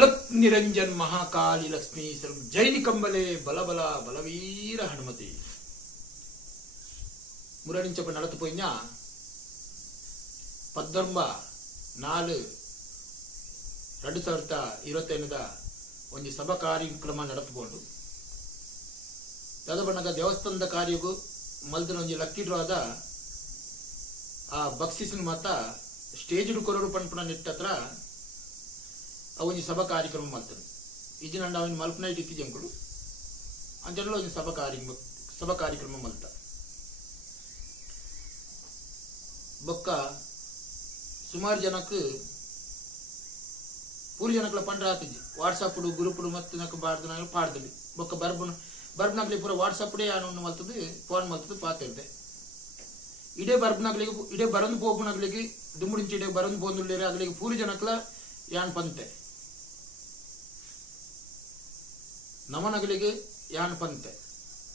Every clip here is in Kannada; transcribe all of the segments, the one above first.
अलक निरंजन महाकाली लक्ष्मी सर्व जय निकंबले बलबला बलवीर हनुमति ಮುರಳಿಂಚಪ್ಪ ನಡತುಪೋಯ್ನ 19/4/2021 ಒಂದು ಸಭಾ ಕಾರ್ಯಕ್ರಮ ನಡೆದುಕೊಂಡು ದಾದ ಬಣ್ಣದ ದೇವಸ್ಥಾನದ ಕಾರ್ಯಗೂ ಮಲ್ದನ ಒಂದು ಲಕ್ಕಿ ಡ್ರಾದ ಆ ಬಕ್ಸಿಸಿನ ಮಾತ ಸ್ಟೇಜ್ ಕೊರಡು ಪಂಪನ ನೆಟ್ಟತ್ರ ಅವನಿ ಸಭಾ ಕಾರ್ಯಕ್ರಮ ಮಾಡ್ತಾರೆ ಇದು ನಂಡ ಅವನ ಮಲ್ಪನ ಇಟ್ಟು ಜಂಕುಳು ಅಂತೆಲ್ಲ ಒಂದು ಸಭಾ ಕಾರ್ಯಕ್ರಮ ಮಲ್ತ ಬೊಕ್ಕ ಸುಮಾರು ಜನಕ್ಕೆ ಪೂರಿ ಜನಕ್ಲ ಪಂಡ್ರ ಆತಿದ್ದಿ ವಾಟ್ಸಪ್ ಗ್ರೂಪ್ ಮತ್ತೆ ನಕ ಬಾಡ್ದ ಪಾಡ್ದಲ್ಲಿ ಬೊಕ್ಕ ಬರ್ಬ್ನಾಗ್ಲಿ ಪೂರ ವಾಟ್ಸಪ್ ಯಾನು ಮಲ್ತದ್ದು ಫೋನ್ ಮಲ್ತದ್ದು ಪಾತಿರ್ದೆ ಇಡೇ ಬರ್ಬ್ನಾಗ್ಲಿಗೆ ಇಡೇ ಬರಂದು ಪೋಪುನಾಗ್ಲಿಗೆ ದುಮ್ಮುಡಿಂಚಿ ಇಡೇ ಬರಂದು ಬೋಂದುಳ್ಳೇರೆ ಅಗ್ಲಿಗೆ ಪೂರಿ ಜನಕ್ಲ ಯಾನ್ ಪಂತೆ ನಮನಗ್ಲಿಗೆ ಯಾನ್ ಪಂತೆ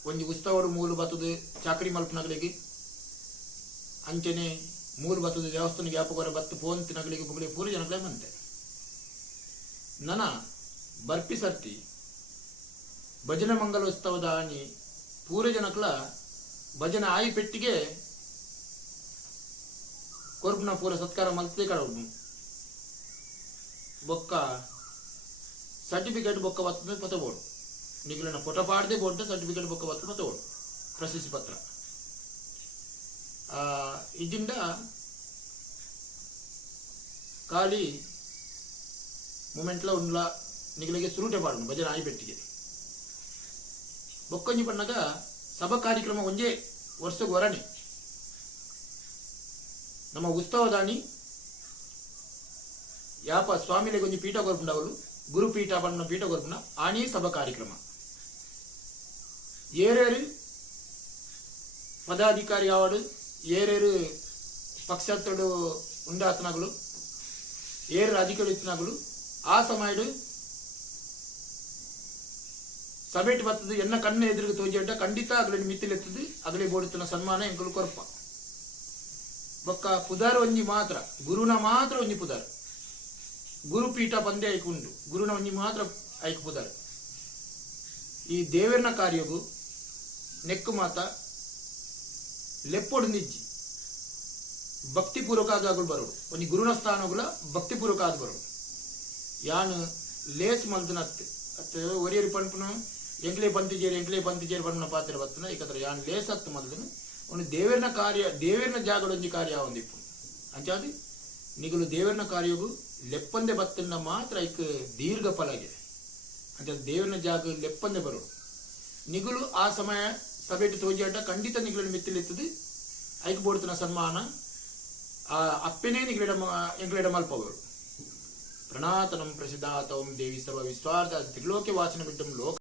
ಒಂದು ಉತ್ಸವಡು ಮೂಲು ಬತ್ತದು ಚಾಕರಿ ಮಲ್ಪನಗ್ಲಿಗೆ ಅಂಚನೆ ಮೂರು ಬತ್ತದ ದೇವಸ್ಥಾನ ವ್ಯಾಪಕರ ಬತ್ತು ಪೋಂತಿನಗಳಿಗೆ ಬುಗಲಿ ಪೂರಿ ಜನಗಳೇ ಮಂತೆ ನನ ಬರ್ಪಿ ಸರ್ತಿ ಭಜನೆ ಮಂಗಲೋತ್ಸವದ ಆನಿ ಪೂರ ಜನಕ್ಲ ಭಜನೆ ಆಯಿ ಪೆಟ್ಟಿಗೆ ಕೊರ್ಬುನ ಪೂರ ಸತ್ಕಾರ ಮಲ್ತೇ ಕಡವು ಬೊಕ್ಕ ಸರ್ಟಿಫಿಕೇಟ್ ಬೊಕ್ಕ ಬತ್ತದ ಪತಬೋಡು ನಿಗಲಿನ ಫೋಟೋ ಪಾಡದೆ ಬೋಡ್ದೆ ಸರ್ಟಿಫಿಕೇಟ್ ಬೊಕ್ಕ ಬತ್ತದ ಪತಬೋಡು ಪ್ರಶಸ್ತಿ ಪತ್ರ ಇದಿಂದ ಖಾಲಿ ಮೂಮೆಂಟ್ಲ ಉಂಡ್ಲ ನಿಗಲಿಗೆ ಸುರುಟೆ ಪಾಡು ಭಜನೆ ಆಯಿ ಪೆಟ್ಟಿಗೆ ಬೊಕ್ಕಂಜಿ ಪಣ್ಣಗ ಸಭಾ ಕಾರ್ಯಕ್ರಮ ಒಂಜೇ ವರ್ಷಕ್ಕೆ ವರಣಿ ನಮ್ಮ ಉತ್ಸವದಾನಿ ಯಾಪ ಸ್ವಾಮಿಲೆ ಒಂಜಿ ಪೀಠ ಕೊರ್ಪುಂಡವಲು ಗುರುಪೀಠ ಪಣ್ಣ ಪೀಠ ಕೊರ್ಪುಂಡ ಆನಿ ಸಭಾ ಕಾರ್ಯಕ್ರಮ ಏರೇರು ಪದಾಧಿಕಾರಿ ಆವಡು ಏರೇರು ಪಕ್ಷತ್ತಡು ಉಂಡಾತನಗಳು ಏರು ರಾಜಕೀಯ ಇತ್ತನಗಳು ಆ ಸಮಯಡು ಸಭೆಟ್ ಬರ್ತದೆ ಎನ್ನ ಕಣ್ಣ ಎದುರಿಗೆ ತೋಜಡ್ಡ ಖಂಡಿತ ಅಗಲಿ ಮಿತ್ತಿಲೆತ್ತದು ಅಗಲಿ ಬೋಡುತ್ತಿನ ಸನ್ಮಾನ ಎಂಕಲು ಕೊರಪ ಬೊಕ್ಕ ಪುದಾರ ಒಂಜಿ ಮಾತ್ರ ಗುರುನ ಮಾತ್ರ ಒಂಜಿ ಪುದಾರ ಗುರುಪೀಠ ಪಂದೆ ಐಕುಂಡು ಗುರುನ ಒಂಜಿ ಮಾತ್ರ ಐಕು ಪುದಾರ ಈ ದೇವರನ ಕಾರ್ಯಗೂ ನೆಕ್ಕು ಮಾತ ಲೆಪ್ಪೊಡು ನಿಜ್ಜಿ ಭಕ್ತಿಪೂರ್ವಕ ಆದಾಗಲು ಬರೋಡು ಒಂದು ಗುರುನ ಸ್ಥಾನಗಳ ಭಕ್ತಿಪೂರ್ವಕ ಆದ ಬರೋಡು ಯಾನು ಲೇಸ್ ಮಲ್ದನ ಅತ್ತೆ ಒರಿಯರಿ ಪಂಪನು ಎಂಕ್ಲೆ ಪಂತಿಜೇರಿ ಪಂಪನ ಪಾತ್ರ ಬರ್ತನ ಏಕಂದ್ರೆ ಯಾನು ಲೇಸ್ ಹತ್ತು ಮಲ್ದನು ಒಂದು ದೇವರನ ಜಾಗಡೊಂಜಿ ಕಾರ್ಯ ಒಂದಿಪ್ಪು ಅಂಚಾದಿ ನಿಗಲು ದೇವರನ ಕಾರ್ಯಗೂ ಲೆಪ್ಪಂದೆ ಬತ್ತನ್ನ ಮಾತ್ರ ಐಕ್ ದೀರ್ಘ ಫಲಗೆ ಅಂತ ದೇವರನ ಜಾಗ ಲೆಪ್ಪಂದೆ ಬರೋಡು ನಿಗಲು ಆ ಸಮಯ ಸಭೆಟ್ ತೋಜಾಟ ಖಂಡಿತ ನಿಗಲನ್ನು ಮಿತ್ತಿಲೆತ್ತದು ಐಕ್ ಬೋಡ್ತನ ಸನ್ಮಾನ ಆ ಅಪ್ಪನೇ ಎಂಗ್ಲಿಡ ಮಲ್ಪವರು ಪ್ರಣಾತನಂ ಪ್ರಸಿದ್ಧಾತವಂ ದೇವಿ ಸರ್ವ ವಿಶ್ವಾರ್ಥ ತ್ರಿಲೋಕ್ಯ ವಾಚನ ಬಿಟ್ಟಂ ಲೋಕ